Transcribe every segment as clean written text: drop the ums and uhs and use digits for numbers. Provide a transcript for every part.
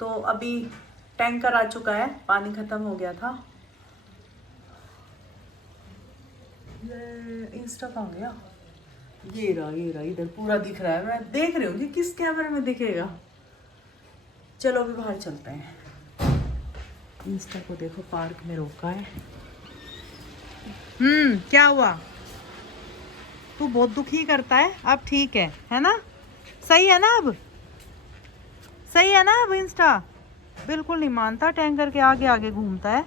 तो अभी टैंकर आ चुका है, पानी खत्म हो गया था। इंस्टा कहाँ गया? ये रहा इधर पूरा दिख रहा है। मैं देख रही हूँ जी किस कैमरे में दिखेगा। चलो अभी बाहर चलते हैं। इंस्टा को देखो पार्क में रोका है। क्या हुआ? तू बहुत दुखी करता है। अब ठीक है ना? सही है ना? अब सही है ना? अब इंस्टा बिल्कुल नहीं मानता, टैंकर के आगे आगे घूमता है,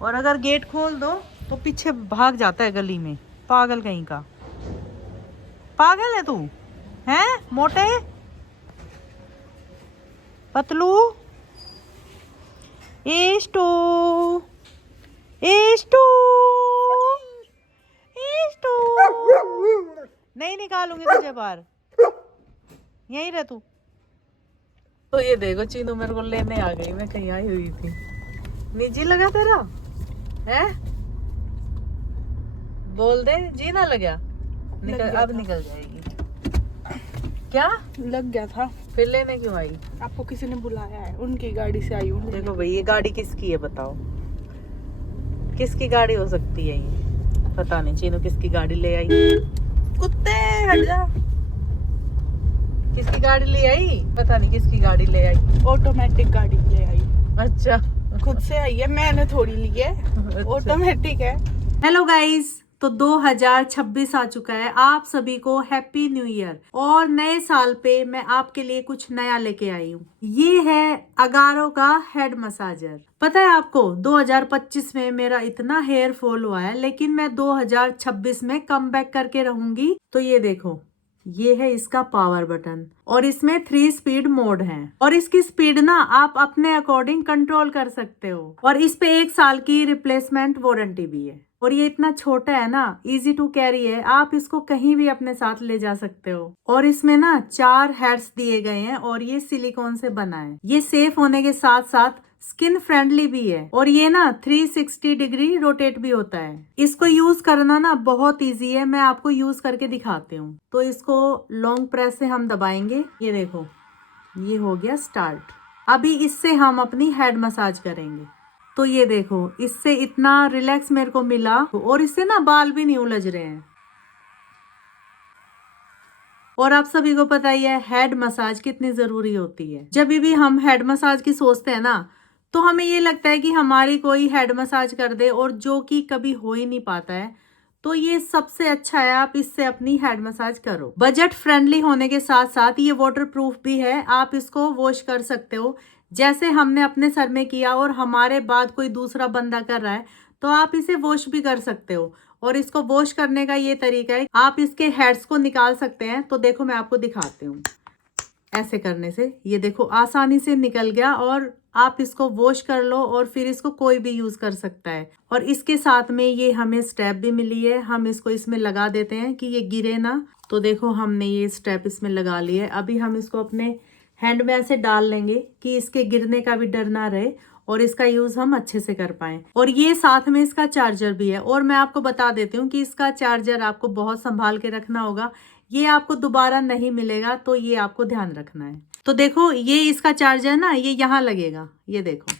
और अगर गेट खोल दो तो पीछे भाग जाता है गली में। पागल कहीं का। पागल है तू, हैं? मोटे पतलू। इष्टू इष्टू इष्टू। नहीं निकालूंगी तुझे बाहर, यहीं रह तू। तो ये देखो चीनू मेरे को लेने आ गई, मैं कहीं आई हुई थी। निजी लगा तेरा है? बोल दे जी ना लगा। निकल, अब निकल जाएगी। क्या लग गया था? फिर लेने क्यों आई? आपको किसी ने बुलाया है, उनकी गाड़ी से आई हूँ। देखो भाई, ये गाड़ी किसकी है बताओ? किसकी गाड़ी हो सकती है ये? पता नहीं चीनू किसकी गाड़ी ले आई। कुत्ते हट जा। किसकी गाड़ी ले आई? पता नहीं किसकी गाड़ी ले आई। ऑटोमेटिक गाड़ी ले आई। अच्छा, खुद से आई है, मैंने थोड़ी ली है। ऑटोमेटिक है। हेलो गाइस, तो 2026 आ चुका है। आप सभी को हैप्पी न्यू ईयर। और नए साल पे मैं आपके लिए कुछ नया लेके आई हूँ। ये है अगारो का हेड मसाजर। पता है आपको 2025 में मेरा इतना हेयर फॉल हुआ है, लेकिन मैं 2026 में कम बैक करके रहूंगी। तो ये देखो, ये है इसका पावर बटन, और इसमें 3 स्पीड मोड है, और इसकी स्पीड ना आप अपने अकॉर्डिंग कंट्रोल कर सकते हो। और इस पे 1 साल की रिप्लेसमेंट वारंटी भी है। और ये इतना छोटा है ना, इजी टू कैरी है, आप इसको कहीं भी अपने साथ ले जा सकते हो। और इसमें ना 4 हेड्स दिए गए हैं, और ये सिलिकॉन से बना है। ये सेफ होने के साथ साथ स्किन फ्रेंडली भी है, और ये ना 360 डिग्री रोटेट भी होता है। इसको यूज करना ना बहुत इजी है, मैं आपको यूज करके दिखाती हूँ। तो इसको लॉन्ग प्रेस से हम दबाएंगे। ये देखो, ये हो गया स्टार्ट। अभी इससे हम अपनी हेड मसाज करेंगे। तो ये देखो, इससे इतना रिलैक्स मेरे को मिला, और इससे ना बाल भी नहीं उलझ रहे हैं। और आप सभी को पता ही है हेड मसाज कितनी जरूरी होती है। जब भी हम हेड मसाज की सोचते हैं ना, तो हमें ये लगता है कि हमारी कोई हेड मसाज कर दे, और जो कि कभी हो ही नहीं पाता है। तो ये सबसे अच्छा है, आप इससे अपनी हेड मसाज करो। बजट फ्रेंडली होने के साथ साथ ये वाटर प्रूफ भी है। आप इसको वॉश कर सकते हो, जैसे हमने अपने सर में किया और हमारे बाद कोई दूसरा बंदा कर रहा है, तो आप इसे वॉश भी कर सकते हो। और इसको वॉश करने का ये तरीका है, आप इसके हेड्स को निकाल सकते हैं। तो देखो मैं आपको दिखाती हूँ। ऐसे करने से ये देखो आसानी से निकल गया, और आप इसको वॉश कर लो, और फिर इसको कोई भी यूज कर सकता है। और इसके साथ में ये हमें स्टेप भी मिली है, हम इसको इसमें लगा देते हैं कि ये गिरे ना। तो देखो हमने ये स्टेप इसमें लगा लिए। अभी हम इसको अपने हैंड में ऐसे डाल लेंगे कि इसके गिरने का भी डर ना रहे, और इसका यूज हम अच्छे से कर पाए। और ये साथ में इसका चार्जर भी है। और मैं आपको बता देती हूँ कि इसका चार्जर आपको बहुत संभाल के रखना होगा, ये आपको दोबारा नहीं मिलेगा, तो ये आपको ध्यान रखना है। तो देखो, ये इसका चार्जर ना, ये यहाँ लगेगा। ये देखो,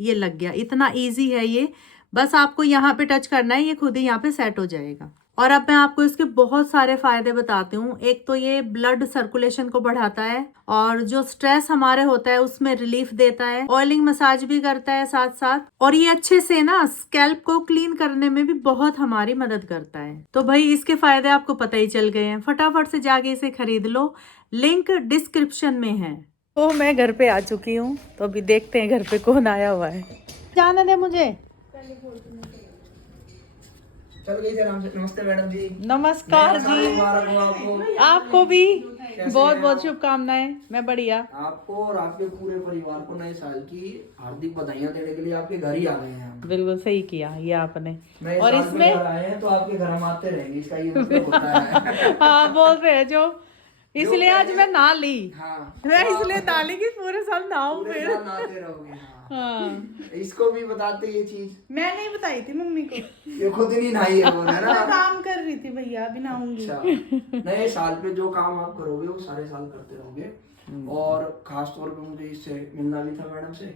ये लग गया। इतना इजी है ये, बस आपको यहाँ पे टच करना है, ये खुद ही यहाँ पे सेट हो जाएगा। और अब मैं आपको इसके बहुत सारे फायदे बताती हूँ। एक तो ये ब्लड सर्कुलेशन को बढ़ाता है, और जो स्ट्रेस हमारे होता है उसमें रिलीफ देता है। ऑयलिंग मसाज भी करता है साथ साथ, और ये अच्छे से ना स्कैल्प को क्लीन करने में भी बहुत हमारी मदद करता है। तो भाई इसके फायदे आपको पता ही चल गए हैं। फटाफट से जाके इसे खरीद लो, लिंक डिस्क्रिप्शन में है। तो मैं घर पे आ चुकी हूँ, तो अभी देखते हैं घर पे कौन आया हुआ है। जाना दे मुझे। चल गई सर हमसे। नमस्ते मैडम जी। नमस्कार जी, मुबारक हो आपको। आपको भी बहुत हैं बहुत आप? शुभकामनाएं। मैं बढ़िया। आपको और आपके पूरे परिवार को नए साल की हार्दिक बधाइयां देने के लिए आपके घर ही आ गए हैं हम। बिल्कुल सही किया ये आपने। नए और साल पे इसमें घर आए हैं तो आपके घर हम आते रहेंगे, इसका ये मतलब होता है। हाँ बोल रहे हैं जो, इसलिए आज मैं नहा ली। हाँ, मैं तो इसलिए आप नहा ली कि पूरे साल नहाऊं पूरे फिर। साल नहाते रहोगे। हाँ। हाँ, इसको भी बताते ये चीज, मैं नहीं बताई थी मम्मी को। ये खुद नहीं नहाई है वो, है ना। मैं काम कर रही थी भैया, अभी नहाऊंगी। अच्छा, नए साल पे जो काम आप करोगे वो सारे साल करते रहोगे। और खास तौर पे मुझे इससे मिलना भी था मैडम से।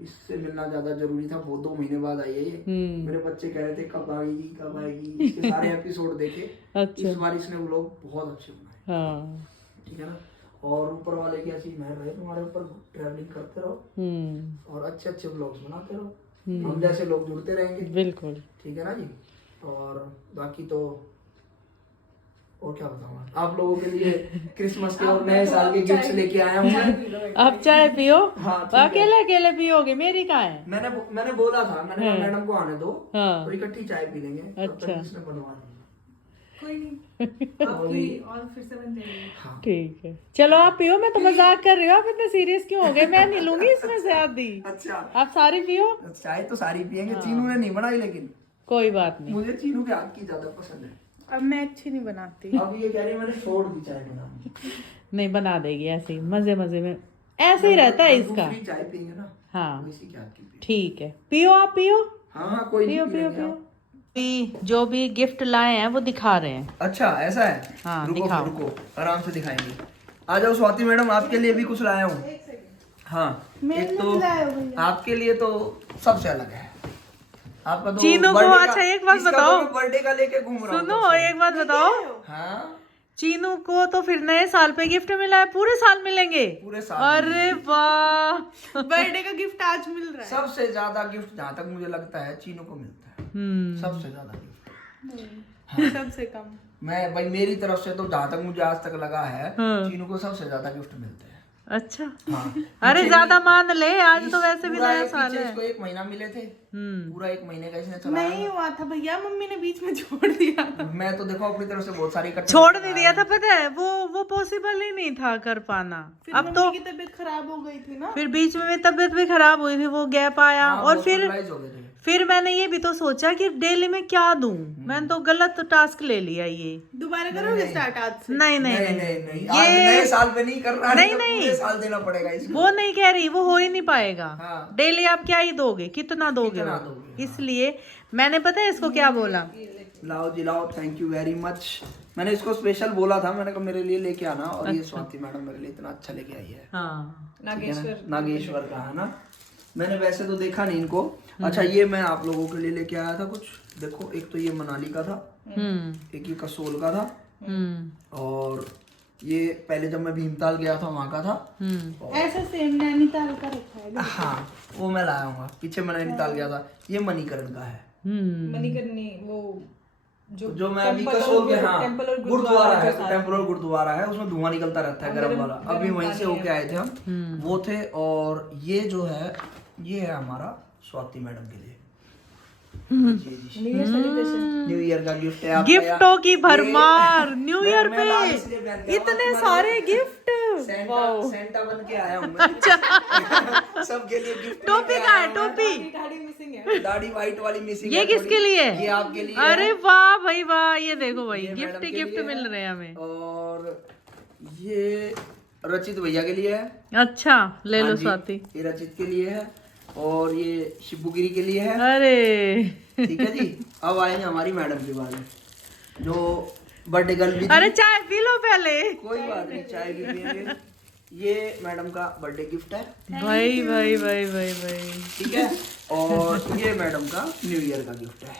इससे मिलना ज्यादा जरूरी था। वो 2 महीने बाद आई है ये। मेरे बच्चे कह रहे थे कब आएगी कब आएगी। इसके सारे एपिसोड देखे। अच्छा। इस बार इसने व्लॉग बहुत अच्छे बनाए। हाँ। ठीक है ना। और ऊपर वाले की ऐसी मेहर रहे तुम्हारे ऊपर, ट्रैवलिंग करते रहो और अच्छे अच्छे व्लॉग्स बनाते रहो। हम जैसे लोग जुड़ते रहेंगे। बिल्कुल। ठीक है ना जी। और बाकी तो और क्या बताऊँ आप लोगों के लिए क्रिसमस के और नए साल के गिफ्ट्स लेके आया हूँ मैं। आप चाय पियो। हाँ, ठीक है। अकेले अकेले पियोगे, मेरी कहाँ है? मैंने बोला था, मैंने कहा मैडम को आने दो हाँ। और इकट्ठी चाय पी लेंगे। तब तक अच्छा। इसने बनवा दी। कोई नहीं, आपकी और फिर से बन जाएगी। हाँ। ठीक है, चलो आप पियो। मैं तो मजाक कर रही हूँ, आप इतने सीरियस क्यों हो गए? मैं नहीं लूंगी इसमें से आधी। अच्छा, आप सारी पियो। चाय तो सारी पियेंगे। चीनू ने नहीं बनाई लेकिन कोई बात नहीं। मुझे चीनू के हाथ की ज्यादा पसंद है। अब मैं अच्छी नहीं बनाती। अब ये कह रही है मैंने छोड़ दी चाय बनानी। नहीं, बना देगी ऐसे ही मजे मजे में। ऐसे ही रहता है इसका। दूसरी चाय पियेंगे ना। हाँ इसी के हाथ की पियेंगे। ठीक है, पियो आप पियो। हाँ कोई नहीं, पियो पी पियो लेंगे पियो। आप। जो भी गिफ्ट लाए हैं वो दिखा रहे हैं। अच्छा ऐसा है। हाँ, रुको दिखाओ। रुको, आराम से दिखाएंगे। आ जाओ स्वाति मैडम, आपके लिए भी कुछ लाया हूँ। हाँ, एक तो आपके लिए तो सबसे अलग है। आपका तो चीनू को birthday अच्छा का- एक बात इसका तो बताओ। मैं बर्थडे का लेके घूम रहा हूँ। सुनो एक बात बताओ। हाँ, चीनू को तो फिर नए साल पे गिफ्ट मिला है, पूरे साल मिलेंगे। पूरे साल अरे वाह। बर्थडे का गिफ्ट आज मिल रहा है। सबसे ज्यादा गिफ्ट जहाँ तक मुझे लगता है चीनू को मिलता है। सबसे ज्यादा गिफ्ट। सबसे कम। मैं भाई मेरी तरफ से तो जहाँ तक मुझे आज तक लगा है चीनू को सबसे ज्यादा गिफ्ट मिलते हैं। अच्छा। हाँ। अरे ज्यादा मान ले, आज तो वैसे भी पूरा नया एक साल पीछे है। इसको 1 महीना मिले थे। पूरा 1 महीने का इसने चलाया। नहीं हुआ था भैया, मम्मी ने बीच में छोड़ दिया था। मैं तो देखो अपनी तरफ से बहुत सारी इकट्ठे छोड़ नहीं दिया था, पता है वो पॉसिबल ही नहीं था कर पाना। फिर अब तो मम्मी की तबीयत खराब हो गई थी ना। फिर बीच में तबीयत भी खराब हुई थी, वो गैप आया। हाँ, और फिर hospitalize हो गए थे। फिर मैंने ये भी तो सोचा कि डेली में क्या दूं। मैंने तो गलत टास्क ले लिया ये। दोबारा करोगे स्टार्ट आज से? नहीं नहीं नहीं नहीं, नहीं नहीं, आज नए साल पे नहीं कर रहा है। नहीं, तो नहीं। पूरे साल देना पड़ेगा इसको। वो नहीं कह रही, वो हो ही नहीं पाएगा। हाँ। डेली आप क्या ही दोगे, कितना दोगे कितना वो? दोगे, हाँ। इसलिए मैंने पता है इसको क्या बोला। लाओ जी लाओ, थैंक यू वेरी मच। मैंने इसको स्पेशल बोला था, मैंने कहा मेरे लिए लेके आना। और ये स्वाति मैडम मेरे लिए इतना अच्छा लेके आई है। हाँ नागेश्वर का है ना। मैंने वैसे तो देखा नहीं इनको। अच्छा ये मैं आप लोगों के लिए लेके आया था कुछ। देखो एक तो ये मनाली का था, एक ये कसोल का था, और ये पहले जब मैं भीमताल गया था वहाँ का था। ऐसा सेम नैनीताल का रखा है। हाँ वो मैं लाया हूँ। पीछे मैं नैनीताल गया था। ये मणिकरण का है। मणिकर्णी वो जो मैं अभी कसोल के, हाँ गुरुद्वारा है, टेम्पल गुरुद्वारा है, उसमें धुआं निकलता रहता है गर्म वाला। अभी वहीं से होके आए थे हम, वो थे। और ये जो है ये है हमारा स्वाति मैडम के लिए। न्यू ईयर का गिफ्ट है आपका। गिफ्टों की भरमार ये- न्यू ईयर मैं लाल इसलिए पे पहन के आया इतने हूँ, सारे गिफ्ट। सेंटा बन के आया हूँ मैं। सबके लिए गिफ्ट। टोपी कहाँ है? टोपी गाड़ी मिसिंग है। दाढ़ी व्हाइट वाली मिसिंग ये है किसके थोड़ी। लिए? ये आपके लिए अरे है। वाह भाई वाह, ये देखो भाई ये गिफ्ट मैडम ही के गिफ्ट लिए मिल है। रहे हैं हमें। और ये रचित भैया के लिए है। अच्छा ले हाँ लो जी, स्वाति। ये रचित के लिए है। और ये शिबुगिरी के लिए है। अरे ठीक है जी। अब आएंगे हमारी मैडम के बारे जो बर्थडे गर्ल भी थी। अरे चाय पी लो पहले। कोई बात नहीं, चाय भी पियेंगे। ये मैडम का बर्थडे गिफ्ट है। भाई भाई भाई भाई भाई। ठीक है। और ये मैडम का न्यू ईयर का गिफ्ट है।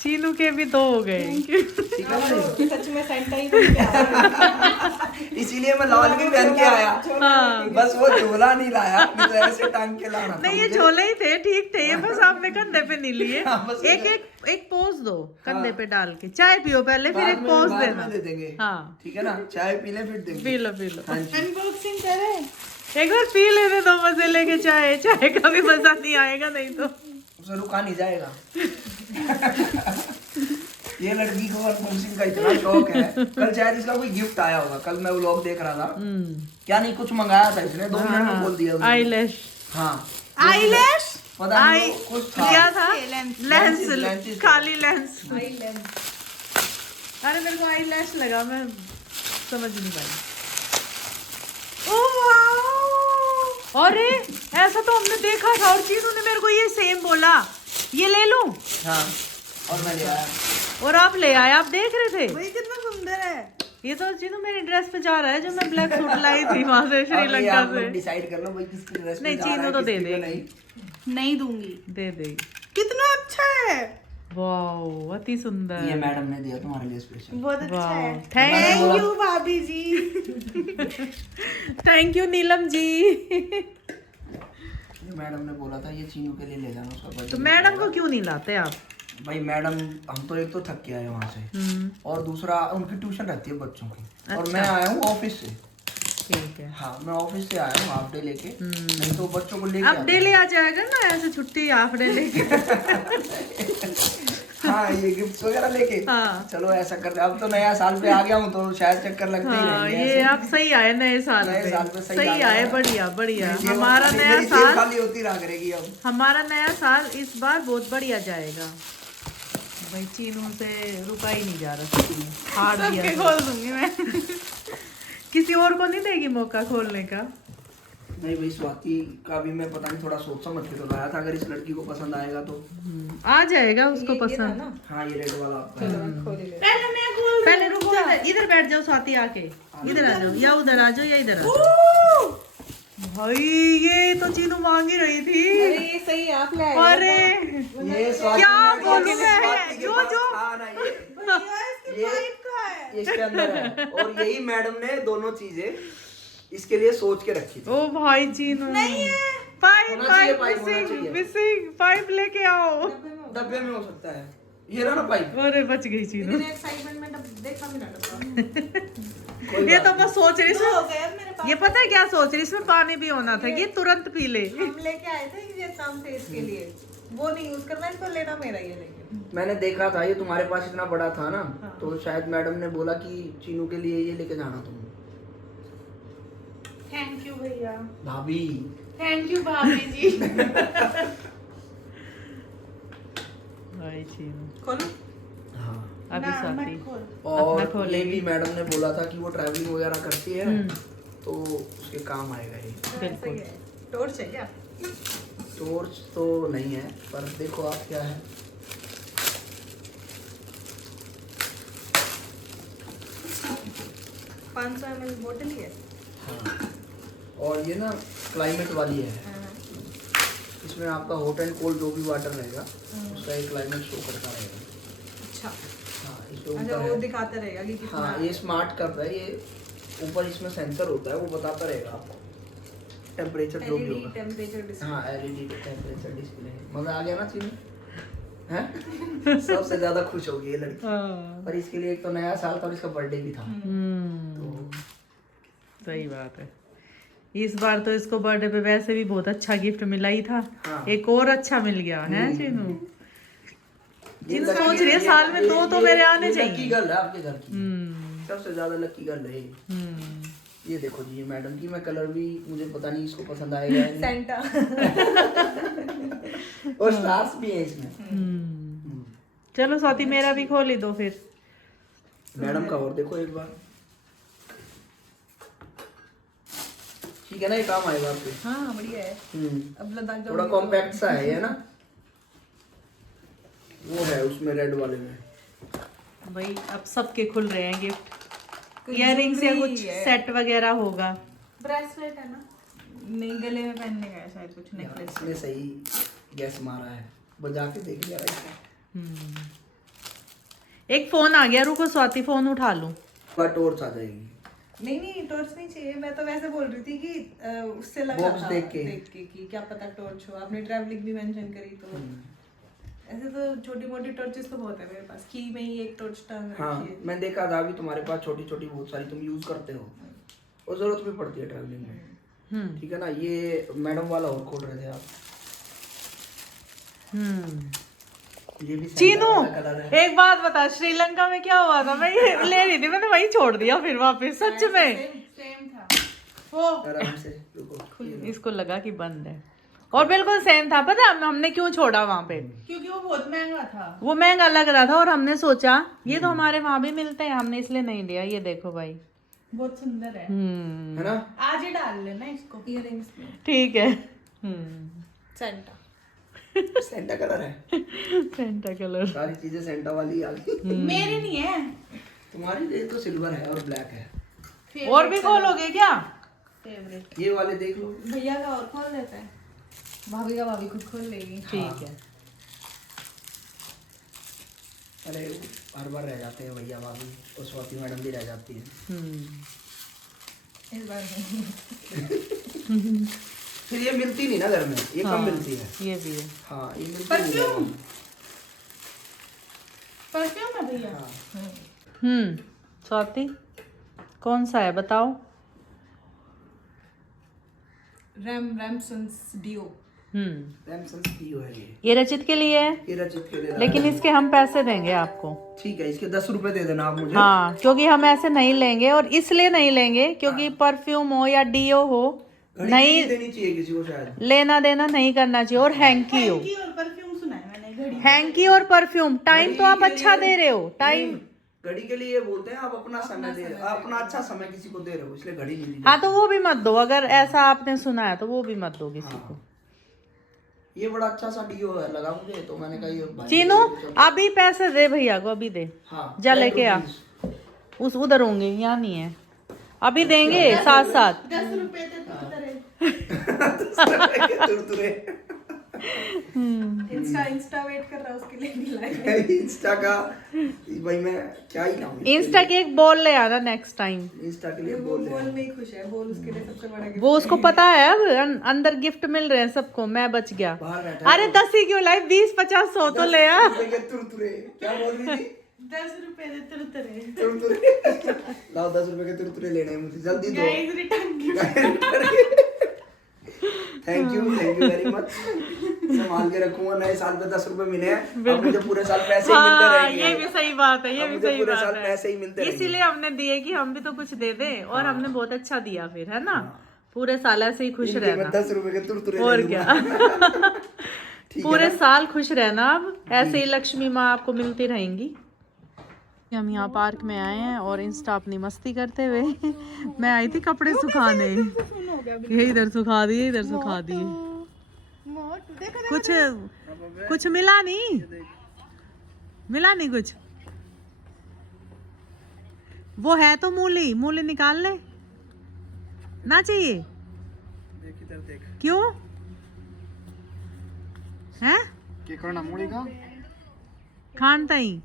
चीनू के भी 2 हो गए। ठीक है ना? सच में सेंटा ही बन के आया। इसीलिए मैं लाल भी पहन के आया। हाँ। बस वो झोला नहीं लाया, नहीं तो ऐसे टांग के लाना था नहीं ये मुझे। झोले ही थे, ठीक थे ये, बस आपने कंधे पे नहीं लिए। हाँ, बस एक पोज दो कंधे पे डाल के। चाय पियो पहले, फिर एक पोज बाद देना। में दे देंगे। हाँ ठीक है ना। चाय पी ले फिर देंगे। P low P low. हाँ जी। अनबॉक्सिंग करें। एक बार पी लेने दो मजे लेके। चाय चाय का भी मजा नहीं आएगा नहीं तो। उसे रुका नहीं जाएगा। ये लड़की को अनबॉक्सिंग का इतना शौक है। कल शायद इसका कोई गिफ्ट आया होगा। कल मैं व्लॉग देख रहा था। क्या नहीं कुछ मंगाया था इसने, 2 मिनट में बोल दिया उसने। आईलैश। हाँ आईलैश पता नहीं वो कुछ था। क्या था? लेंस। लेंस, खाली लेंस। Eye lens. अरे मेरे को आईलैश लगा, मैं समझ नहीं पाई। Oh wow! अरे ऐसा तो हमने देखा था और चीनू ने मेरे को ये सेम बोला, ये ले लूं। हाँ और मैं ले आया। और आप ले आए, आप देख रहे थे। भाई कितना सुंदर है। ये तो चीनू मेरी ड्रेस पे जा रहा है जो मैं ब्लैक सूट लाई थी वहां से श्रीलंका से। डिसाइड कर लो भाई किसकी ड्रेस पे नहीं, जा रहा है, चीनू तो दे किसकी पे देगी। नहीं दूंगी। दे दे। कितना अच्छा है। वाओ अति सुंदर। ये मैडम ने दिया तुम्हारे लिए स्पेशल। बहुत अच्छा है। थैंक यू भाभी ji. Thank you Neelam ji. Madam ने बोला था ये चीनू के लिए ले जाना उसका बर्थडे। तो मैडम को क्यों नहीं लाते आप? भाई मैडम हम तो एक तो थक के आए वहाँ से और दूसरा उनकी ट्यूशन रहती है बच्चों की और मैं आया हूँ ऑफिस से। ठीक है। हाँ मैं ऑफिस से आया हूँ हाफ डे लेके, नहीं तो बच्चों को लेके अब डेली आ जाएगा ना ऐसे छुट्टी हाफ डे लेके। हाँ ये गिफ्ट वगैरह लेके। हाँ। चलो ऐसा करते, अब तो नया साल पे आ गया हूँ तो शायद चक्कर लगते ही हाँ, रहेंगे ये ऐसे। आप सही आए नए साल नए साल पे पे। सही सही आ आए, गया। बढ़िया बढ़िया। मेरी जेब- हमारा नया मेरी जेब साल, खाली होती रहा करेगी अब। हमारा नया साल इस बार बहुत बढ़िया जाएगा। भाई चीनू से रुका ही नहीं जा रहा। हार दिया सबके तो। खोल दूंगी मैं। किसी और को नहीं देगी मौका खोलने का? नहीं भाई स्वाति का भी मैं पता नहीं थोड़ा सोच समझ के तो लाया था, अगर इस लड़की को पसंद आएगा तो। आ जाएगा उसको पसंद। हाँ ये रेड वाला आपका है। पहले मैं खोल पहले रुको, इधर बैठ जाओ स्वाति आके। इधर आ जाओ या उधर आ जाओ या इधर आ जाओ। भाई ये तो चीनू मांग ही रही थी। अरे ये सही है, आप ले आए। अरे ये स्वाति क्या ने दिया बोलूं कि मैं? स्वाति के जो- पास जो- था ना इसके ये पाइप का है। इसके अंदर है और यही मैडम ने दोनों चीजें इसके लिए सोच के रखी थी। ओ भाई चीनू नहीं है। पाइप होना चाहिए, पाइप पाइप होना मिसिंग चाहिए। मिसिंग पाइप लेके आओ। डब्बे में हो सकता है, ये रहा ना पाइप। अरे बच गई चीनू। एक्साइटमेंट में देखा भी ना डब्बा। कोई ये बात तो मैं सोच रही हो इसमें, गए अब मेरे पास। ये पता है क्या सोच रही इसमें पानी भी होना था, ये तुरंत पी ले। हम लेके आए थे वियतनाम से इसके लिए, वो नहीं यूज करना, इसको लेना मेरा ये लेके। मैंने देखा था ये तुम्हारे पास इतना बड़ा था ना, तो शायद मैडम ने बोला कि चीनू के लिए ये लेके जाना तुम। थैंक यू भैया। भाभी थैंक यू भाभी जी। भाई चीनू खोलो। हाँ अभी ना, स्वाति मत खोल। और अपना खोलेगी। ये भी मैडम ने बोला था कि वो ट्रैवलिंग वगैरह करती है तो उसके काम आएगा ये। बिल्कुल। सही है। टॉर्च है क्या? टॉर्च तो नहीं है पर देखो आप क्या है। पाँच 500 ml बोतल ही है। हाँ और ये ना क्लाइमेट वाली है, इसमें आपका हॉट एंड कोल्ड जो भी वाटर रहेगा उसका एक क्लाइमेट शो करता रहेगा। अच्छा हाँ इसमें अच्छा, ऊपर वो है। दिखाता रहेगा कि कितना। हाँ ये स्मार्ट कप है, ये ऊपर इसमें सेंसर होता है, वो बताता रहेगा आपको टेम्परेचर जो भी LED होगा। Temperature display. हाँ LED टेम्परेचर डिस्प्ले। मजा आ गया ना चीनी हैं? सबसे ज्यादा खुश होगी ये लड़की। हाँ। पर इसके लिए एक तो नया साल था और इसका बर्थडे भी था। सही बात है। इस बार तो इसको बर्थडे पे वैसे भी बहुत अच्छा गिफ्ट मिला ही था। हाँ। एक और अच्छा मिल गया है चीनू। ये चीनू लकी- सोच रही है ये- साल में ये- दो तो ये- मेरे आने ये चाहिए। लकी गर्ल है आपके घर की, हम्म सबसे ज्यादा लकी गर्ल है ये। ये देखो जी ये मैडम की, मैं कलर भी मुझे पता नहीं इसको पसंद आएगा या नहीं। सेंटा। और स्टार्स भी है इसमें। चलो स्वाति मेरा भी खोल ही दो फिर। मैडम का और देखो एक बार, ठीक है ना, ये काम आएगा आपके। हाँ बढ़िया है। अब लद्दाख जाओगे थोड़ा तो- कॉम्पैक्ट सा है ये ना, वो है उसमें रेड वाले में। भाई अब सबके खुल रहे हैं गिफ्ट। इयररिंग्स या कुछ है। सेट वगैरह होगा। ब्रेसलेट है ना? नहीं, गले में पहनने का है शायद कुछ नेकलेस। इसने सही गैस मारा है, बजा के देख लिया इसने। एक फोन आ गया, रुको स्वाति फोन उठा लूं। टॉर्च आ जाएगी। नहीं टॉर्च नहीं चाहिए, मैं तो वैसे बोल रही थी कि उससे लगा Box था देख के कि क्या पता टॉर्च हो। आपने ट्रैवलिंग भी मेंशन करी तो ऐसे तो छोटी मोटी टॉर्चेस तो बहुत है मेरे पास, की में ही एक टॉर्च टांग हाँ रखी है। मैं देखा था अभी तुम्हारे पास छोटी छोटी बहुत सारी तुम यूज करते हो और जरूरत भी पड़ती है ट्रैवलिंग में। ठीक है ना, ये मैडम वाला और खोल रहे थे आप। ये भी चीनू कलर है। एक बात बता, श्रीलंका में क्या हुआ था? मैं ये ले रही थी, मैंने वही छोड़ दिया फिर वापस। सच में सेम था वो आराम से रुको। इसको लगा कि बंद है और बिल्कुल सेम था। पता है हमने क्यों छोड़ा वहां पे? क्योंकि वो बहुत महंगा था। वो महंगा लग रहा था और हमने सोचा ये तो हमारे वहां भी मिलते हैं, हमने इसलिए नहीं लिया। ये देखो भाई, बहुत सुंदर है। है ना, आज ही डाल लेना इसको इयररिंग्स में। ठीक है। सेंटा सेंटा कलर है, सेंटा कलर। सारी चीजें सेंटा वाली आ गई। मेरी नहीं है, तुम्हारी ये तो सिल्वर है और ब्लैक है। और भी खोलोगे क्या? फेवरेट ये वाले देख लो। भैया का और खोल देता है, भाभी का भाभी खुद खोल लेगी। ठीक है। अरे हर बार रह जाते हैं भैया भाभी और स्वाति मैडम भी रह जाती है। इस बार नहीं। फिर ये मिलती नहीं ना घर में, ये कम मिलती है। ये भी है। हाँ ये मिलती परफ्यूम नहीं परफ्यूम है भैया। हाँ। स्वाति कौन सा है बताओ? रैमसन्स डियो। रैमसन्स डियो है ये। ये रचित के लिए है, ये रचित के लिए। लेकिन इसके हम पैसे देंगे आपको। ठीक है, इसके 10 रुपए दे देना आप मुझे। हाँ, क्योंकि हम ऐसे नहीं लेंगे, और इसलिए नहीं लेंगे क्योंकि परफ्यूम हो या डीओ हो, घड़ी नहीं देनी चाहिए किसी को शायद। लेना देना नहीं करना चाहिए। और हैंकी हो, हैंकी और परफ्यूम सुना है मैंने, घड़ी। हैंकी और परफ्यूम। टाइम तो आप अच्छा दे रहे हो। टाइम घड़ी के लिए ये बोलते हैं आप अपना समय दे रहे हो, अपना अच्छा समय किसी को दे रहे हो, इसलिए घड़ी नहीं दी हाँ, तो वो भी मत दो। अगर ऐसा आपने सुना है तो वो भी मत दो किसी को। ये बड़ा अच्छा सा डियो है लगा मुझे, तो मैंने कहा ये भाई चीनू अभी पैसे दे भैया को, अभी दे। हाँ जा लेके आ। उस उधर होंगे, यहाँ नहीं है। अभी देंगे साथ साथ। 10 रुपए थे तो तुरतुरे। इंस्टा वेट कर रहा है उसके लिए नहीं लाया। इंस्टा का भाई मैं क्या ही लाऊं। इंस्टा के एक बॉल ले आना नेक्स्ट टाइम। इंस्टा के लिए वो बोल बोल में ही खुश है, बोल उसके लिए सबसे बड़ा गिफ्ट। वो उसको पता है अब अंदर गिफ्ट मिल रहे हैं सबको, मैं बच गया। बाहर बैठा अरे 10 ही क्यों लाई, 20 50 100 तो ले आ। तुरतुरे क्या बोल रही थी? 10 रुपए दे तुरतुरे। तुरतुरे लाओ, 10 रुपए के तुरतुरे लेने हैं मुझे, जल्दी दो। Guys return gift. Thank you very much. संभाल के रखूंगा। नए साल पे 10 रुपए मिले हैं, अब मुझे पूरे साल पैसे ही मिलते हाँ, रहेंगे। ये भी सही बात है, ये अब भी मुझे सही पूरे बात साल है। पैसे ही मिलते रहेंगे। इसीलिए हमने दिए कि हम भी तो कुछ दे दें, और हमने बहुत अच्छा दिया फिर, है ना? पूरे साल ऐसे ही खुश इनके मैं रहना। 10 रुपए के तुरतुरे और ले क्या। लूंगा। पूरे साल खुश रहना। अब ऐसे ही लक्ष्मी माँ आपको मिलती रहेंगी। हम यहाँ पार्क में आए हैं और इंस्टा अपनी मस्ती करते हुए। मैं आई थी कपड़े सुखाने, ये इधर सुखा दिए, इधर सुखा दिए। कुछ मिला नहीं, मिला नहीं कुछ। वो है तो मूली, मूली निकाल ले ना चाहिए। देख इधर देख। क्यों है क्या करना मूली का खान तई?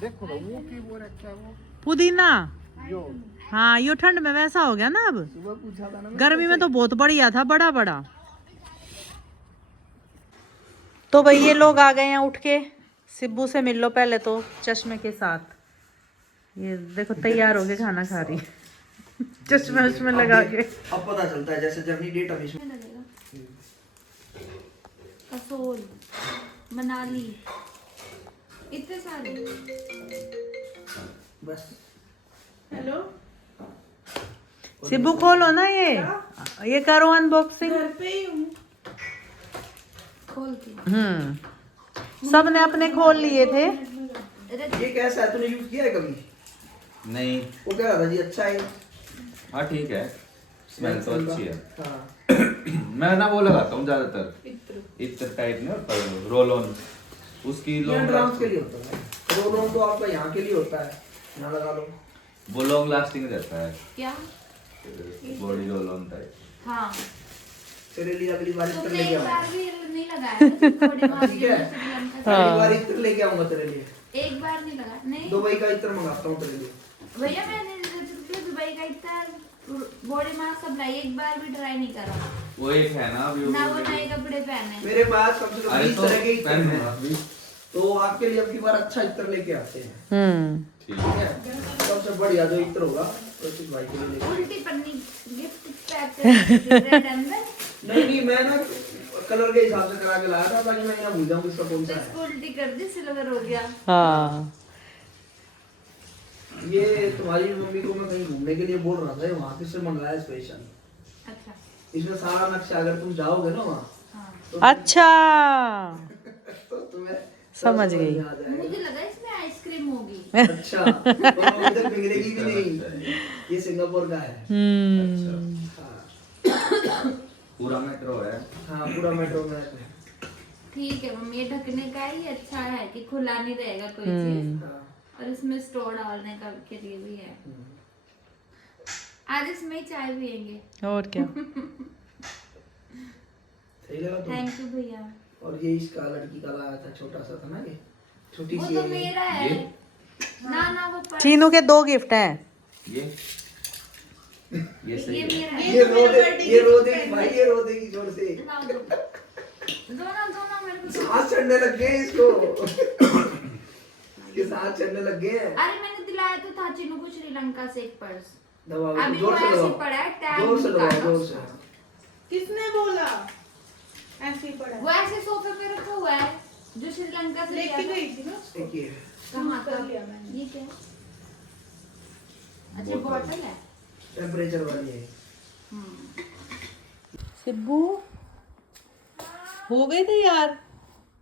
देखो वो की वो रखा है वो पुदीना। जो हाँ, यो ठंड में वैसा हो गया ना। अब सुबह पूछा था ना, गर्मी में तो बहुत बढ़िया था, बड़ा बड़ा। तो भाई ये लोग आ गए हैं उठ के। सिब्बू से मिल लो पहले तो चश्मे के साथ। ये देखो तैयार होके खाना खा रही है। चश्मे उश्मे लगा के। अब पता चलता है जैसे जर्नी डेट अभी कसोल, मनाली, इतने सारे। बस। हेलो सिब्बू खोलो ना, ये करो अनबॉक्सिंग। घर पे ही हूँ। खोल के। सबने अपने खोल लिए थे। ये कैसा है, तूने यूज किया है कभी? नहीं। वो कह रहा था जी अच्छा है। हाँ ठीक है, स्मेल तो अच्छी है। हाँ। मैं ना वो लगाता हूँ ज्यादातर इत्र टाइप में, और रोल ऑन उसकी ये लॉन्ग ड्राम्स के लिए होता है, रोल ऑन तो आपका यहाँ के लिए होता है, यहाँ लगा लो। वो लॉन्ग लास्टिंग रहता है, क्या? Body roll on type. हाँ। तेरे लिए अगली बार इत्र तुमने लेके एक आऊंगा। बार भी नहीं लगाया था, थोड़े मार्क्स ठीक है, अगली बार इत्र लेके आऊंगा तेरे लिए। एक बार नहीं लगा। नहीं दुबई का इत्र मंगाता हूँ तेरे लिए। भैया, मैंने दुबई का इतना बॉडी मास्क सब लाई, एक बार भी ट्राई नहीं करा। वो एक है ना अभी ना वो नए कपड़े पहने। मेरे पास कम से कम अरे 20 तो तरह के इत्र पहन हैं, लूंगा अभी। तो आपके लिए अब की बार अच्छा इत्र लेके आते हैं। ठीक ठीक है, सबसे बढ़िया जो इत्र होगा रोहित भाई के लिए लेके। उल्टी पन्नी गिफ्ट पैक रेड अंदर। नहीं मैं ना कलर के हिसाब से करा के लाया था ताकि मैं यहाँ भूल जाऊँ किसका कौन सा है। इसको उल्टी कर दी, सिल्वर हो गया। हाँ, ये तुम्हारी मम्मी को मैं कहीं घूमने के लिए बोल रहा था, वहाँ से मंगाया स्पेशल। अच्छा। इसमें सारा नक्शा, अगर तुम जाओगे ना वहाँ हाँ। अच्छा तो तुम्हें समझ गई। आ जाएगा। मुझे लगा इसमें आइसक्रीम होगी। अच्छा, तो इधर पिघलेगी भी नहीं। ये सिंगापुर का है। हाँ। पूरा मेट्रो है। हाँ पूरा मेट्रो में है। ठीक है मम्मी, ये ढकने का ही अच्छा है कि खुला नहीं रहेगा कोई चीज, और इसमें स्टोर डालने का के लिए भी है। आज इसमें ही चाय पियेंगे। और क्या। सही लगा तो। थैंक यू भैया। और ये इसका लड़की का लाया था, छोटा सा था ना, ये छोटी वो सी तो है ये। मेरा है ना वो चीनू के 2 गिफ्ट हैं। ये सही ये है। मेरा है। ये रो देगी भाई, ये रो देगी जोर से। लाओ दो दोनों मेरे को। सांस चढ़ने लग गए हैं इसको। इसके सांस चढ़ने लग गए हैं। अरे मैंने दिलाया तो था चीनू को श्रीलंका से एक पर्स, दबाओ अभी जोर वो से ऐसे दबाओ, पड़ा है, टैग जोर से दबाओ, निकालो जोर उसका। से। किसने बोला ऐसे ही पड़ा है? वो ऐसे सोफे पे रखा हुआ है जो श्रीलंका से लिया लेके था। गई थी ना उसको। एक ये कहाँ कर था? लिया मैंने। ये क्या है? अच्छा बॉटल है। टेम्परेचर वाली है। सिब्बू हो गई थे यार,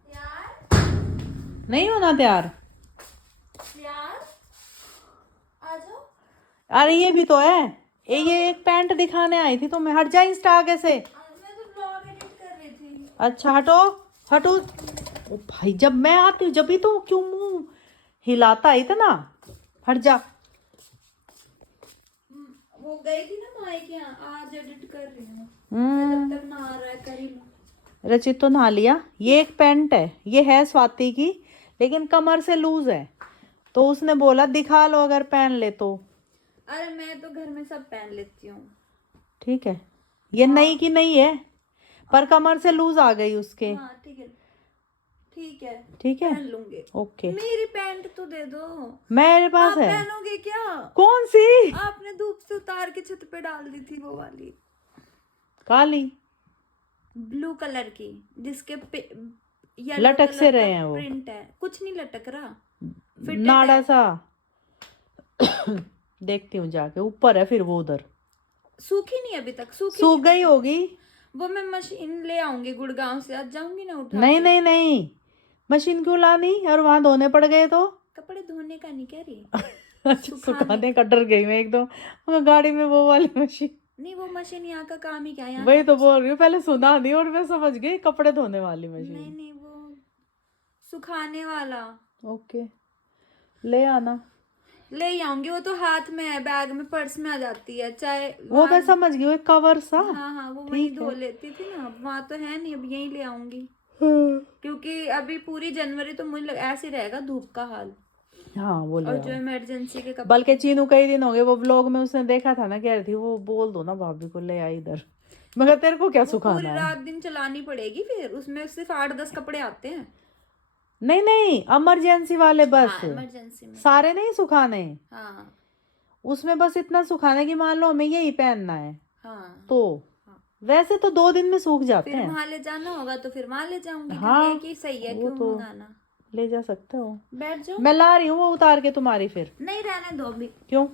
यार नहीं होना तैयार। यार आ जाओ। अरे ये भी तो है, ये एक पैंट दिखाने आई थी तो मैं। हट जा इंस्टा आगे से। मैं तो ब्लॉग एडिट कर रही थी। अच्छा हटो हटो। ओ भाई जब मैं आती हूँ जब भी तो क्यों मुंह हिलाता है इतना। हट जा। वो गई थी ना माई के यहाँ, आज एडिट कर रही हूँ। हम्म, जब तक नहा रहा है कर ही लो। रचित तो नहा लिया। ये एक पैंट है, ये है स्वाति की, लेकिन कमर से लूज है, तो उसने बोला दिखा लो अगर पहन ले तो। अरे मैं तो घर में सब पहन लेती हूँ। ठीक है, ये नई की नहीं है, पर कमर से लूज आ गई उसके। हाँ ठीक है ठीक है ठीक है पहन लूंगी। ओके। मेरी पैंट तो दे दो। मेरे पास आप है। पहनोगे क्या? कौन सी? आपने धूप से उतार के छत पे डाल दी थी वो वाली काली ब्लू कलर की, जिसके येलो लटक कलर से का रहे हैं वो। प्रिंट है। कुछ नहीं लटक रहा, Fitted नाड़ा है। सा। देखती हूँ जाके, ऊपर है फिर वो उधर। सूखी नहीं अभी तक, सूखी सूख नहीं। गई होगी। वो मैं मशीन ले आऊंगी गुड़गांव से, आज जाऊंगी ना उठा नहीं के। नहीं नहीं, मशीन क्यों लानी, और वहां धोने पड़ गए तो। कपड़े धोने का नहीं कह रही। अच्छा, सुखाने का डर गई मैं एकदम। गाड़ी में वो वाली मशीन। नहीं वो मशीन यहाँ का काम ही क्या है, यहाँ वही का तो बोल रही हूँ, पहले सुना नहीं और मैं समझ गई कपड़े धोने वाली नहीं मशीन। नहीं वो सुखाने वाला ओके, ले आना। ले ही आऊंगी। वो तो हाथ में है, बैग में, पर्स में आ जाती है, चाहे वो मैं समझ गई, वो एक कवर सा। हाँ हाँ वो वहीं धो लेती थी ना, वहां तो है नहीं, अब यहीं ले आऊंगी। क्योंकि अभी पूरी जनवरी तो मुझे ऐसे ही रहेगा धूप का हाल। हाँ वो ले और आओ। जो इमरजेंसी के कपड़े, बल्कि चीनू कई दिन हो गए, वो व्लॉग में उसने देखा था ना, कह रही थी वो बोल दो ना भाभी को ले आई इधर। मगर तेरे को क्या वो पूरी सुखाना है? रात दिन चलानी पड़ेगी, फिर उसमें सिर्फ 8-10 कपड़े आते हैं। नहीं नहीं, इमरजेंसी वाले बस। हाँ इमरजेंसी में। सारे नहीं सुखाने, हाँ उसमें बस इतना सुखाना कि मान लो हमें यही पहनना है हाँ तो। वैसे तो 2 दिन में सूख जाते फिर हैं। वहां ले जाना होगा तो फिर वहां ले जाऊंगी। हाँ, एक ही सही है, वो क्यों तो मंगाना। ले जा सकते हो। बैठ जाओ। मैं ला रही हूँ वो उतार के तुम्हारी फिर। नहीं रहने दो अभी, क्यों?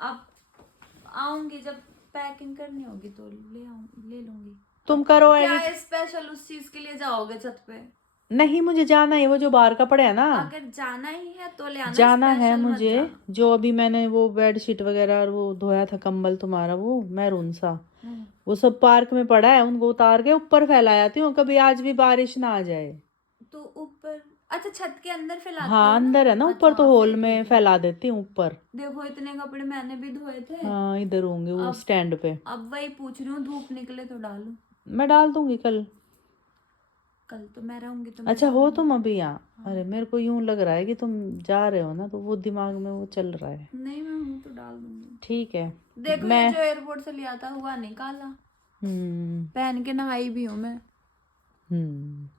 अब आऊंगी जब पैकिंग करनी होगी तो ले लूंगी। तुम करो क्या एडिट। स्पेशल उस चीज के लिए जाओगे छत पे? नहीं मुझे जाना है, वो जो बाहर कपड़े है ना, अगर जाना ही है तो ले आना। जाना है special मत मुझे। जाना। जो अभी मैंने वो बेडशीट वगैरह और वो धोया था कंबल तुम्हारा, वो मैरून सा, वो सब पार्क में पड़ा है, उनको उतार के ऊपर फैलाती हूँ, कभी आज भी बारिश ना आ जाए। तो ऊपर, अच्छा छत के अंदर फैलाते हाँ हो ना? अंदर है ना, ऊपर अच्छा, तो हॉल फिर में ठीक है। फैला देती हूँ ऊपर। देखो इतने कपड़े मैंने भी धोए थे। हाँ इधर होंगे वो स्टैंड पे। अब वही पूछ रही हूँ, धूप निकले तो डालूं? मैं डाल दूंगी कल। कल तो मैं रहूंगी तो अच्छा हो तुम अभी यहाँ? अरे मेरे को यूं लग रहा है कि तुम जा रहे हो ना, तो वो दिमाग में वो चल रहा है। नहीं मैं हूँ तो डाल दूंगी। ठीक है। देखो ये जो एयरपोर्ट से लिया था हुआ नहीं काला, पहन के नहाई भी हूँ मैं।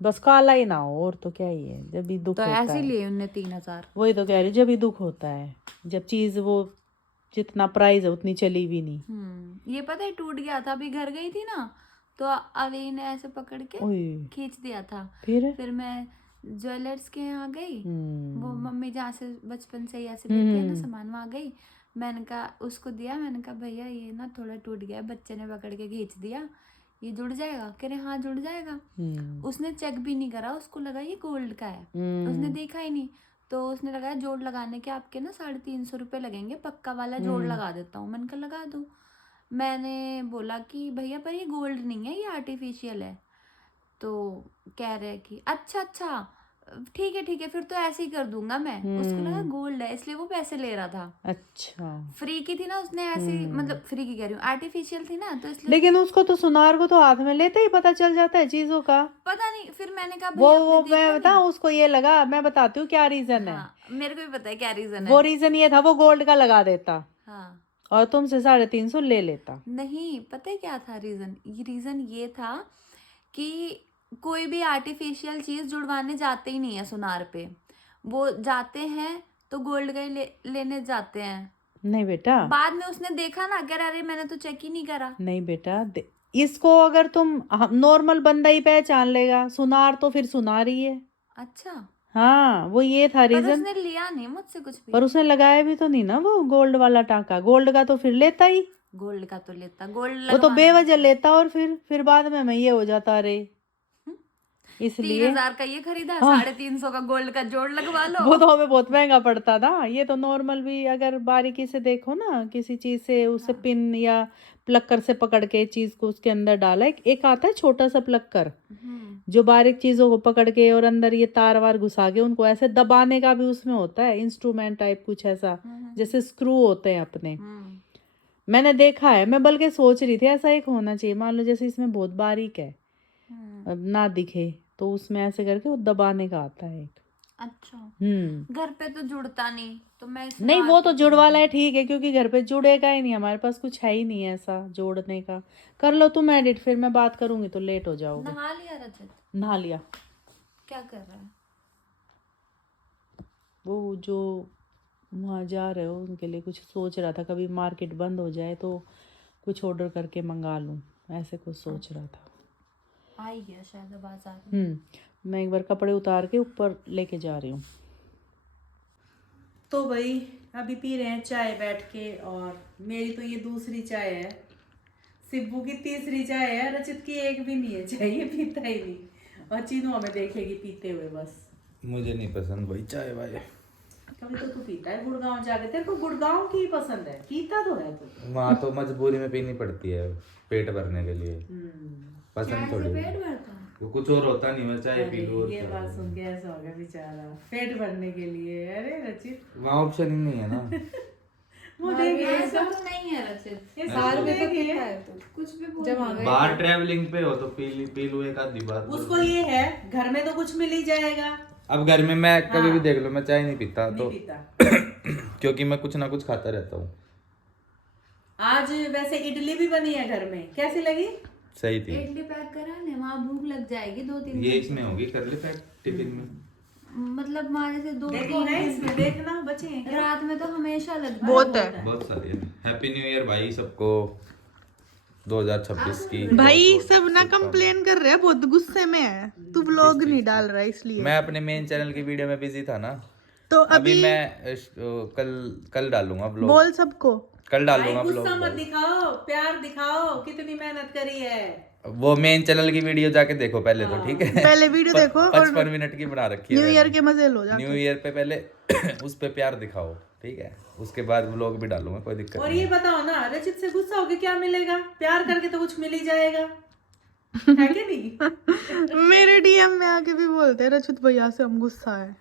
बस काला ही ना हो, और तो क्या ही है, जब भी दुख तो होता ऐसे है। लिए उनने 3000। वही तो कह रही, जब भी दुख होता है, जब चीज वो जितना प्राइस है उतनी चली भी नहीं। ये पता है टूट गया था, अभी घर गई थी ना तो अली ने ऐसे पकड़ के ओए, खींच दिया था। फिर मैं ज्वेलर्स के यहाँ गई, वो हम्म, मम्मी जहाँ से बचपन से ही ऐसे लेती है ना सामान, वहाँ गई। मैंने कहा उसको दिया, मैंने कहा भैया ये ना थोड़ा टूट गया, बच्चे ने पकड़ के खींच दिया, ये जुड़ जाएगा? कह रहे हाँ जुड़ जाएगा। उसने चेक भी नहीं करा, उसको लगा ये गोल्ड का है, उसने देखा ही नहीं। तो उसने लगाया जोड़ लगाने के आपके ना 350 रुपये लगेंगे, पक्का वाला जोड़ लगा देता हूँ। मैंने कहा लगा दो। मैंने बोला कि भैया पर ये गोल्ड नहीं है, ये आर्टिफिशियल है। तो कह रहे कि अच्छा ठीक है फिर तो ऐसे ही कर दूंगा मैं। उसको लगा गोल्ड है इसलिए वो पैसे ले रहा था। अच्छा, फ्री की थी ना, उसने ऐसे ही मतलब फ्री की कह रही हूँ, आर्टिफिशियल थी ना, तो इसलिए लेकिन उसको तो सुनार को तो हाथ में लेते ही पता चल जाता है चीजों का। पता नहीं। फिर मैंने कहा वो भैया आपने मैं देखा बताऊं, उसको ये लगा, मैं बताती हूँ क्या रीजन नहीं? है। हाँ, मेरे को भी पता है क्या रीजन वो है। रीजन ये था, वो गोल्ड का लगा देता हाँ, और तुमसे 350 ले लेता। नहीं पता है क्या था रीजन। रीजन ये था कि कोई भी आर्टिफिशियल चीज जुड़वाने जाते ही नहीं है सुनार पे। वो जाते हैं तो गोल्ड का ही लेने जाते हैं। नहीं बेटा, बाद में उसने देखा ना, कह रहा अरे मैंने तो चेक ही नहीं करा। नहीं बेटा, इसको अगर तुम नॉर्मल बंदा ही पहचान लेगा, सुनार तो फिर सुनार ही है। अच्छा, हाँ, वो ये था पर रीजन। उसने लिया नहीं मुझसे कुछ भी। पर उसने लगाया भी तो नहीं ना वो गोल्ड वाला टाका। गोल्ड का तो फिर लेता ही, गोल्ड का तो लेता, गोल्ड वो तो लगवाना बेवजह लेता और फिर बाद में मैं ये हो जाता रे, इसलिए 3000 का ये खरीदा, हाँ। 350 का गोल्ड का जोड़ लगवा लो। वो तो हमें बहुत महंगा पड़ता था। ये तो नॉर्मल भी अगर बारीकी से देखो ना, किसी चीज से उसे पिन या प्लक्कर से पकड़ के चीज को उसके अंदर डाला, एक आता है छोटा सा प्लक्कर जो बारीक चीजों को पकड़ के और अंदर ये तार वार घुसा के उनको ऐसे दबाने का भी उसमें होता है, इंस्ट्रूमेंट टाइप कुछ ऐसा, जैसे स्क्रू होते हैं अपने। मैंने देखा है, मैं बल्कि सोच रही थी ऐसा एक होना चाहिए, मान लो जैसे इसमें बहुत बारीक है, अब ना दिखे तो उसमें ऐसे करके वो दबाने का आता है एक। अच्छा, घर पे तो जुड़ता नहीं तो मैं नहीं, वो तो जुड़ वाला है, ठीक है, क्योंकि घर पे जुड़ेगा ही नहीं, हमारे पास कुछ है ही नहीं ऐसा जोड़ने का। कर लो तुम एडिट, फिर मैं बात करूंगी तो लेट हो जाओगे। नहा लिया रजत? नहा लिया। क्या कर रहा है? वो जो वहाँ जा रहे हो उनके लिए कुछ सोच रहा था, कभी मार्केट बंद हो जाए तो कुछ ऑर्डर करके मंगा लूँ, ऐसे कुछ सोच रहा था। आ ही गया शायद बाजार। मैं एक बार कपड़े उतार के ऊपर लेके जा रही हूँ। तो भाई अभी पी रहे हैं चाय बैठ के, और मेरी तो ये दूसरी चाय है, सिब्बू की तीसरी चाय है, रचित की एक भी नहीं है चाय, ये पीता ही नहीं, और चीनू हमें देखेगी पीते हुए बस। मुझे नहीं पसंद भाई चाय वाय। कभी तो तू पीता है गुड़गांव जाके, तेरे को गुड़गांव की पसंद है, पीता तो है तू। वहाँ तो मजबूरी में पीनी पड़ती है पेट भरने के लिए, पसंद थोड़ी। पेट भरता है? तो कुछ और होता नहीं, मैं चाय पी लूँ। ये बात सुन के ऐसा हो गया बेचारा, पेट भरने के लिए। अरे रचित, वहाँ ऑप्शन ही नहीं है ना। वो देखिए ऐसा तो नहीं है रचित, ये बाहर में तो देखिए। पीता है तू, कुछ भी बोल। जब आ गए बाहर ट्रैवलिंग पे हो तो पी लूँ एक आधी बार। उसको ये है घर में तो कुछ मिल ही जाएगा। अब घर में मैं कभी भी देख लो मैं चाय नहीं पीता, तो नहीं पीता। क्योंकि मैं कुछ ना कुछ खाता रहता हूँ। आज वैसे इडली भी बनी है घर में, कैसी लगी? सही थी। इडली पैक करा ने, वहाँ भूख लग जाएगी 2-3 ये इसमें होगी, कर ले पैक टिफिन में। मतलब वहाँ जैसे देखो है इसमें, देखना बचे हैं क्या? रात में तो हमेशा लगता बहुत है बहुत सारी है। हैप्पी न्यू ईयर भाई सबको, 2026 की। भाई सब ना कंप्लेन कर रहे हैं, बहुत गुस्से में है, तू व्लॉग नहीं डाल रहा है इसलिए। मैं अपने मेन चैनल की वीडियो में बिजी था ना, तो अभी मैं कल डालूंगा ब्लॉग, बोल सबको। कल डालूंगा गुस्सा मत ब्लॉग। दिखाओ, प्यार दिखाओ, कितनी मेहनत करी है। वो मेन चैनल की वीडियो जाके देखो पहले तो, ठीक है। पहले वीडियो देखो, 55 मिनट की बना रखी है न्यू ईयर मैंने। के मजे लो जाके। न्यू ईयर पे पहले उस पे प्यार दिखाओ, ठीक है, उसके बाद व्लॉग भी डालूंगा, कोई दिक्कत और नहीं। ये बताओ ना, रचित से गुस्सा होके क्या मिलेगा? प्यार करके तो कुछ मिल ही जाएगा, है कि नहीं? मेरे डीएम में आके भी बोलते हैं रचित भैया से हम गुस्सा है,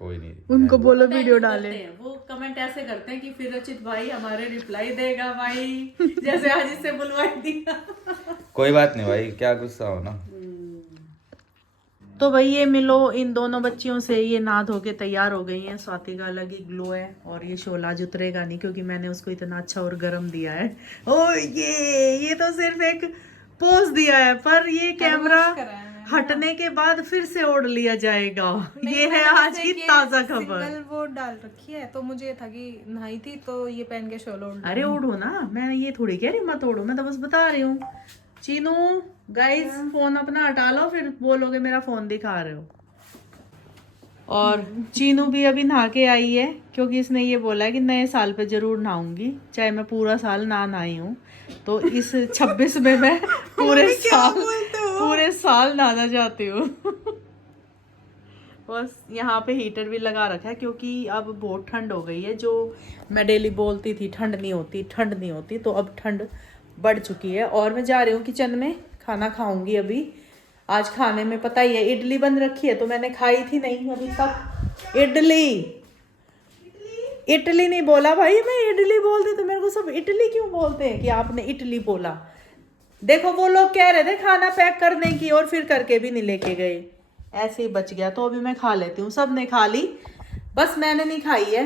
कोई नहीं, उनको बोलो पता है वीडियो क्यों डाले। करते हैं? वो कमेंट ऐसे करते हैं कि फिर रचित भाई हमारे रिप्लाई देगा भाई, जैसे आज इससे बुलवाई दिया। कोई बात नहीं भाई, क्या गुस्सा हो ना। तो भाई ये मिलो इन दोनों बच्चियों से, ये नहा धो के तैयार हो गई हैं। स्वाति का अलग ही ग्लो है, और ये शोला आज उतरेगा नहीं क्योंकि मैंने उसको इतना अच्छा और गर्म दिया है। ओ ये तो सिर्फ एक पोज दिया है, पर ये कैमरा हटने के बाद फिर से ओढ़ लिया जाएगा। ये है आज की ताजा खबर। सिंगल वो डाल रखी है, तो मुझे था कि नहाई थी तो ये पहन के शोलो ओढ़ अरे ओढ़ो ना, मैं ये थोड़ी कह रही मत ओढ़ो, मैं तो बस बता रही हूँ। चीनू गाइस फोन अपना हटा लो, फिर बोलोगे मेरा फोन दिखा रहे हो। और चीनू भी अभी नहा के आई है, क्योंकि इसने ये बोला है कि नए साल पे जरूर नहाऊंगी, चाहे मैं पूरा साल ना नहाई हूँ। तो इस 26 में मैं पूरे साल नहाना चाहती हूँ। बस यहाँ पे हीटर भी लगा रखा है, क्योंकि अब बहुत ठंड हो गई है। जो मैं डेली बोलती थी ठंड नहीं होती, तो अब ठंड बढ़ चुकी है। और मैं जा रही हूँ किचन में, खाना खाऊंगी अभी। आज खाने में पता ही है इडली बन रखी है, तो मैंने खाई थी नहीं अभी तक। इडली नहीं बोला भाई, मैं इडली बोलती तो मेरे को सब इडली क्यों बोलते हैं कि आपने इडली बोला। देखो वो लोग कह रहे थे खाना पैक करने की और फिर करके भी नहीं लेके गए, ऐसे ही बच गया। तो अभी मैं खा लेती हूँ, सब ने खा ली, बस मैंने नहीं खाई है।